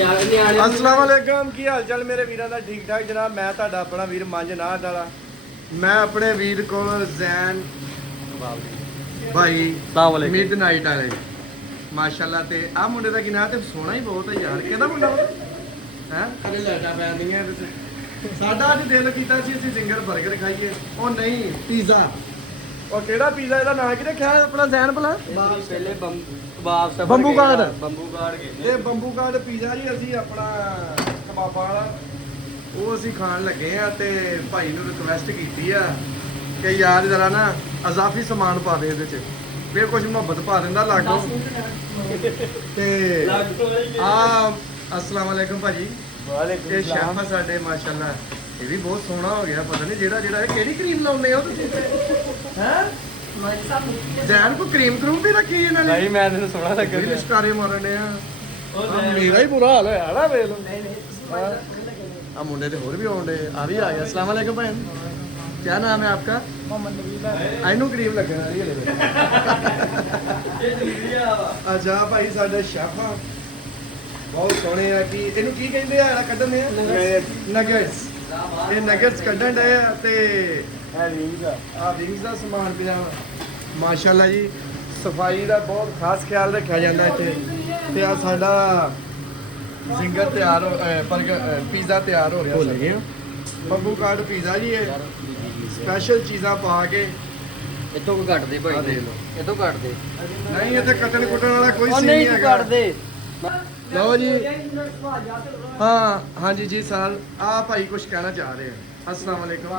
अस्सलाम वालेकुम की हाल चाल मेरे वीरां दा ठीक ठाक जनाब। मैं तुहाडा अपना वीर मंझ नाहट वाला। मैं अपने वीर को जैन भाई मिडनाइट वाले माशाल्लाह ते आ मुंडे दा की नाम ते सोहना ही बहुत है यार। किहदा मुंडा है अरे लाइटां पैंदियां साडा अज दिल कीता सी असीं सिंगर बर्गर खाइए। ओ नहीं पिज़्ज़ा। और केड़ा पिज़्ज़ा दा नाम की रखिया अपना जैन भला पहले कबाब ਬੰਬੂ ਕਾਰਡ ਕਹਿੰਦੇ ਇਹ ਬੰਬੂ ਕਾਰਡ ਪੀਜ਼ਾ ਜੀ ਅਸੀਂ ਆਪਣਾ ਕਬਾਬਾਂ ਵਾਲਾ ਉਹ ਅਸੀਂ ਖਾਣ ਲੱਗੇ ਆ ਤੇ ਭਾਈ ਨੂੰ ਰਿਕਵੈਸਟ ਕੀਤੀ ਆ ਕਿ ਯਾਰ ਜਰਾ ਨਾ ਅਜ਼ਾਫੀ ਸਮਾਨ ਪਾ ਦੇ ਇਹਦੇ ਚ ਫਿਰ ਕੁਝ ਮੁਹੱਬਤ ਪਾ ਦਿੰਦਾ ਲਾਗੋ ਤੇ ਆ ਅਸਲਾਮ ਵਾਲੇਕੁਮ ਭਾਜੀ। ਵਾਲੇਕੁਮ ਇਹ ਸ਼ੈਫ ਆ ਸਾਡੇ ਮਾਸ਼ਾਅੱਲਾ। ਇਹ ਵੀ ਬਹੁਤ ਸੋਹਣਾ ਹੋ ਗਿਆ। ਪਤਾ ਨਹੀਂ ਜਿਹੜਾ ਇਹ ਕਿਹੜੀ ਕਰੀਮ ਲਾਉਂਦੇ ਹੋ ਤੁਸੀਂ ਹੈ ਜੈਨ ਕੋ ਕਰੀਮ ਕਰੂਮ ਵੀ ਰੱਖੀ ਇਹਨਾਂ ਨੇ। ਭਾਈ ਮੈਂ ਤੈਨੂੰ ਸੋਹਣਾ ਲੱਗਾ ਰਿਸ਼ਤਾਰੇ ਮਾਰਨੇ ਆ ਮੇਰਾ ਹੀ ਬੁਰਾ ਹਾਲ ਹੋਇਆ ਨਾ ਵੇਖ ਲਓ। ਆ ਮੁੰਡੇ ਤੇ ਹੋਰ ਵੀ ਆਉਂਦੇ ਆ ਵੀ ਆ ਗਿਆ। अस्सलाम वालेकुम भाई क्या नाम है आपका? मोहम्मद नबील। आइनू करीब लगन वाली हले। अच्छा भाई ਸਾਡੇ ਸ਼ੈਫ ਆ ਬਹੁਤ ਸੋਹਣੇ ਆ। ਕੀ ਇਹਨੂੰ ਕੀ ਕਹਿੰਦੇ ਆ? ਇਹਦਾ ਕੱਢਣੇ ਆ ਨਗੇਟਸ। ਇਹ ਨਗੇਟਸ ਕੱਢਣ ਡਏ ਆ ਤੇ ਆ ਵਿੰਗਸ ਦਾ ਸਮਾਨ ਪਿਆ ਮਾਸ਼ਾਅੱਲਾ ਜੀ। ਸਫਾਈ ਦਾ ਬਹੁਤ ਖਾਸ ਖਿਆਲ ਰੱਖਿਆ ਜਾਂਦਾ ਇੱਥੇ। ਤੇ ਆ ਸਾਡਾ ਜ਼ਿੰਗਰ ਤਿਆਰ ਪੀਜ਼ਾ ਤਿਆਰ ਹੋ ਰਿਹਾ। ਭੁੱਲ ਗਏ ਬੰਬੂ ਕਾਰਡ ਪੀਜ਼ਾ ਜੀ। ਇਹ ਸਪੈਸ਼ਲ ਚੀਜ਼ਾਂ ਪਾ ਕੇ ਇਤੋਂ ਕੋ ਕੱਟ ਦੇ ਭਾਈ ਦੇ ਲਓ। ਇਤੋਂ ਕੱਟ ਦੇ ਨਹੀਂ ਇੱਥੇ ਕੱਟਣ ਕੁੱਟਣ ਵਾਲਾ ਕੋਈ ਉਹ ਸੀਨ ਨਹੀਂ ਨਹੀਂ ਤੂੰ ਹੈਗਾ। ਕੱਟ ਦੇ ਲਓ ਜੀ ਹਾਂਜੀ ਜੀ ਸਾਲ ਆ ਭਾਈ ਕੁਝ ਕਹਿਣਾ ਚਾਹ ਰਹੇ ਆ। अस्सलाम वालेकुम।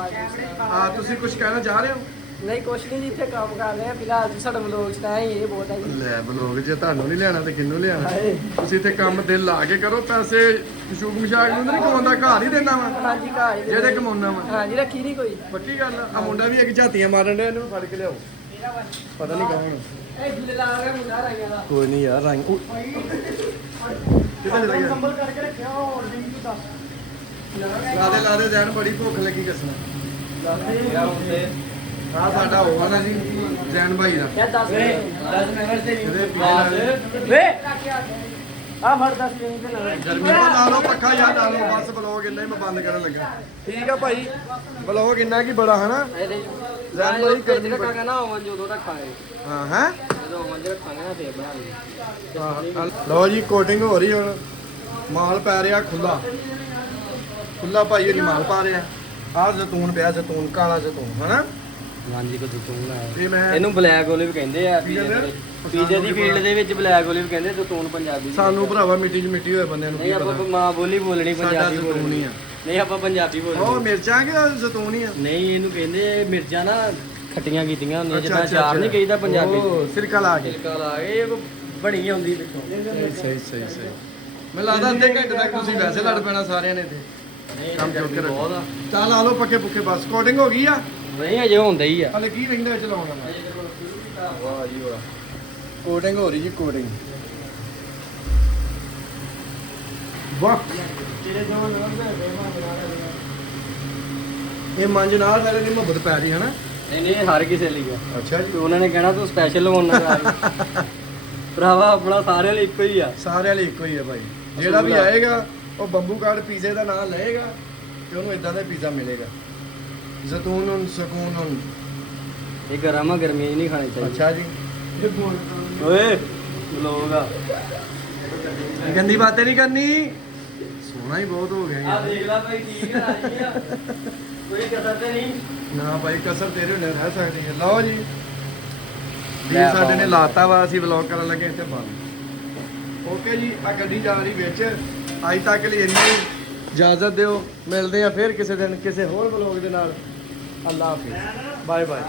ਆ ਤੁਸੀਂ ਕੁਝ ਕਹਿਣਾ ਚਾਹ ਰਹੇ ਹੋ? ਨਹੀਂ ਕੁਛ ਨਹੀਂ, ਜਿੱਥੇ ਕੰਮ ਕਰ ਰਹੇ ਆ ਫਿਲਹਾਲ ਸਾਡਾ ਵਲੋਗ ਚ ਤਾਂ ਇਹ ਬਹੁਤ ਹੈ ਜੀ। ਲੈ ਬਲੋਗ ਜੇ ਤੁਹਾਨੂੰ ਨਹੀਂ ਲਿਆਣਾ ਤੇ ਕਿਹਨੂੰ ਲਿਆਣਾ? ਤੁਸੀਂ ਇੱਥੇ ਕੰਮ ਦਿਲ ਲਾ ਕੇ ਕਰੋ। ਪੈਸੇ ਸ਼ੂਕ ਮਸ਼ਾਕ ਨੂੰ ਨਹੀਂ ਕਮਾਉਂਦਾ, ਘਰ ਹੀ ਦੇਣਾ ਵਾ ਹਾਂਜੀ ਘਰ ਹੀ ਜਿਹੜੇ ਕਮਾਉਣਾ ਵਾ। ਹਾਂਜੀ ਰੱਖੀ ਨਹੀਂ ਕੋਈ। ਪੱਕੀ ਗੱਲ ਆ ਮੁੰਡਾ ਵੀ ਇੱਕ ਝਾਤੀਆਂ ਮਾਰਨ ਡਿਆ। ਇਹਨੂੰ ਫੜ ਕੇ ਲਿਆਓ। ਪਤਾ ਨਹੀਂ ਕੌਣ ਇਹ ਢਿੱਲੇ ਲਾ ਗਿਆ ਮੁੰਡਾ ਰਾਈਆਂ ਦਾ। ਕੋਈ ਨਹੀਂ ਯਾਰ ਰੰਗ ਕਿੱਥੇ ਚਲਾ ਗਿਆ? ਸੰਭਲ ਕਰਕੇ ਰੱਖਿਆ ਹੋਰ ਵੀ ਤੂੰ ਦੱਸ। ਲਾ ਦੇ ਜੈਨ ਬੜੀ ਭੁੱਖ ਲੱਗੀ ਕਸਮ। ਆ ਸਾਡਾ ਹੋਵਾ ਨਾ ਜੀ ਜੈਨ ਭਾਈ ਦਾ। ਕਿਆ ਦੱਸ 10 ਨੰਬਰ ਤੇ ਇਹਦੇ ਪੀਣੇ ਨਾਲ ਵੇ ਆ ਫੜ 10 ਤੇ ਨਾ ਗਰਮੀ ਤੋਂ ਲਾ ਲਓ ਪੱਖਾ ਯਾਰ ਲਾ ਲਓ। ਬਸ ਬਲੌਗ ਇੰਨਾ ਹੀ ਮੈਂ ਬੰਦ ਕਰਨ ਲੱਗਾ। ਠੀਕ ਆ ਭਾਈ ਬਲੌਗ ਇੰਨਾ ਕੀ ਬੜਾ ਹਨਾ ਜੈਨ ਭਾਈ ਗਰਮੀ ਰੱਖਾਂਗੇ ਨਾ ਓਵਨ ਜਦੋਂ ਰੱਖਾਂਗੇ। ਹਾਂ ਹੈ ਜਦੋਂ ਓਵਨ ਰੱਖਾਂਗੇ ਨਾ ਫੇਰ ਬਣਾਵਾਂਗੇ। ਲਓ ਜੀ ਕੋਟਿੰਗ ਹੋ ਰਹੀ ਹੁਣ। ਮਾਲ ਪੈ ਰਿਹਾ ਖੁੱਲਾ ਭਾਈ ਹੋਰੀ ਮਾਲ ਪਾ ਰਿਹਾ। ਆਹ ਜ਼ੈਤੂਨ ਪਿਆ ਜ਼ੈਤੂਨ ਕਾਲਾ ਜ਼ੈਤੂਨ ਹਨਾ। ਹਾਂਜੀ ਕੋ ਜ਼ੈਤੂਨ ਤੇ ਮੈਂ ਇਹਨੂੰ ਬਲੈਕ ਓਲਿਵ ਕਹਿੰਦੇ ਆ। ਕੀ ਕਹਿੰਦੇ ਆ? ਪੀਜ਼ੇ ਦੀ ਫੀਲਡ ਦੇ ਵਿੱਚ ਬਲੈਕ ਓਲਿਵ ਕਹਿੰਦੇ ਜ਼ੈਤੂਨ ਪੰਜਾਬੀ। ਸਾਨੂੰ ਭਰਾਵਾ ਮਿੱਟੀ 'ਚ ਮਿੱਟੀ ਹੋਏ ਬੰਦਿਆਂ ਨੂੰ ਕੀ ਨਹੀਂ ਆਪਾਂ ਪਤਾ। ਮਾਂ ਬੋਲੀ ਬੋਲਣੀ ਸਾਡਾ ਪੰਜਾਬੀ ਜ਼ੈਤੂਨ ਬੋਲਣੀ ਹੀ ਆ। ਨਹੀਂ ਆਪਾਂ ਪੰਜਾਬੀ ਉਹ ਬੋਲਣੀ। ਮਿਰਚਾਂ ਕਿ ਜ਼ੈਤੂਨ ਹੀ ਆ? ਨਹੀਂ ਇਹਨੂੰ ਕਹਿੰਦੇ ਮਿਰਚਾਂ ਨਾ ਖੱਟੀਆਂ ਕੀਤੀਆਂ ਹੁੰਦੀਆਂ ਅੱਛਾ, ਜਿੱਦਾਂ ਅੱਛਾ, ਚਾਰ ਨਹੀਂ ਅੱਛਾ। ਕਹੀਦਾ ਪੰਜਾਬੀ ਉਹ ਸਿਰਕਾ ਲਾ ਕੇ ਛਿਲਕਾ ਲਾ ਕੇ ਇਹ ਬਣੀ ਆਉਂਦੀ ਪਿੱਛੋਂ। ਸਹੀ ਮੈਨੂੰ ਲੱਗਦਾ ਅੱਧੇ ਘੰਟੇ ਤੱਕ ਤੁਸੀਂ ਵੈਸੇ ਲੜ ਪੈਣਾ ਸਾਰਿਆਂ ਨੇ ਤੇ ਕੰਮ ਚੁੱਕ ਕੇ ਬਹੁਤ ਆ। ਚੱਲ ਆ ਲਓ ਪੱਕੇ ਪੁੱਕੇ ਬਸ ਕੋਟਿੰਗ ਹੋ ਗਈ ਆ। ਨਹੀਂ ਅਜੇ ਹੁੰਦਾ ਹੀ ਆ। ਹਲੇ ਕੀ ਰਹਿੰਦਾ ਵਿੱਚ ਲਾਉਣ ਵਾਲਾ? ਵਾਹ ਜੀ ਵਾਹ ਕੋਟਿੰਗ ਹੋ ਰਹੀ ਜੀ ਕੋਟਿੰਗ। ਵਾਹ ਇਹ ਮੰਜ ਨਾਲ ਵਾਲੇ ਦੀ ਮੁਹੱਬਤ ਪੈ ਰਹੀ ਹੈ ਨਾ। ਨਹੀਂ ਹਰ ਕਿਸੇ ਲਈ ਆ। ਅੱਛਾ ਜੀ ਉਹਨਾਂ ਨੇ ਕਹਿਣਾ ਤੂੰ ਸਪੈਸ਼ਲ ਹੋਣਾ ਭਰਾਵਾ ਆਪਣਾ ਸਾਰਿਆਂ ਲਈ ਇੱਕੋ ਹੀ ਆ। ਸਾਰਿਆਂ ਲਈ ਇੱਕੋ ਹੀ ਹੈ ਭਾਈ। ਜਿਹੜਾ ਵੀ ਆਏਗਾ ਉਹ ਬੰਬੂ ਕਾਰਡ ਪੀਜ਼ੇ ਦਾ ਨਾਮ ਲਏਗਾ ਤੇ ਉਹਨੂੰ ਇਦਾਂ ਦਾ ਪੀਜ਼ਾ ਮਿਲੇਗਾ। ਜ਼ੈਤੂਨ ਸਕੂਨ। ਇਹ ਗਰਮ ਆ, ਗਰਮੀ ਨਹੀਂ ਖਾਣੀ ਚਾਹੀਦੀ। ਅੱਛਾ ਜੀ ਓਏ ਲੋਗ ਆ ਗੰਦੀ ਬਾतें ਨਹੀਂ ਕਰਨੀ। ਸੋਹਣਾ ਹੀ ਬਹੁਤ ਹੋ ਗਿਆ ਆ ਦੇਖ ਲੈ ਭਾਈ ਠੀਕ ਆ ਜੀ ਆ ਕੋਈ ਕਸਰ ਤੇ ਨਹੀਂ ਨਾ ਭਾਈ ਕਸਰ ਤੇਰੇ ਹੁੰਦੇ ਰਹਿ ਸਕਦੀ ਹੈ। ਲਓ ਜੀ ਲੈ ਜੀ ਸਾਡੇ ਨੇ ਪਾਓ। ਲਾਤਾ ਵਾ। ਅਸੀਂ ਵਲੌਗ ਕਰਨ ਲੱਗੇ ਇੱਥੇ ਬੰਦ। ਓਕੇ ਜੀ ਆ ਗੱਡੀ ਜਾ ਰਹੀ ਵਿੱਚ। ਅੱਜ ਤੱਕ ਲਈ ਇੰਨੀ ਇਜਾਜ਼ਤ ਦਿਓ। ਮਿਲਦੇ ਆ ਫਿਰ ਕਿਸੇ ਦਿਨ ਕਿਸੇ ਹੋਰ ਵਲੌਗ ਦੇ ਨਾਲ। ਅੱਲਾ ਹਾਫਿਜ਼ ਬਾਏ ਬਾਏ।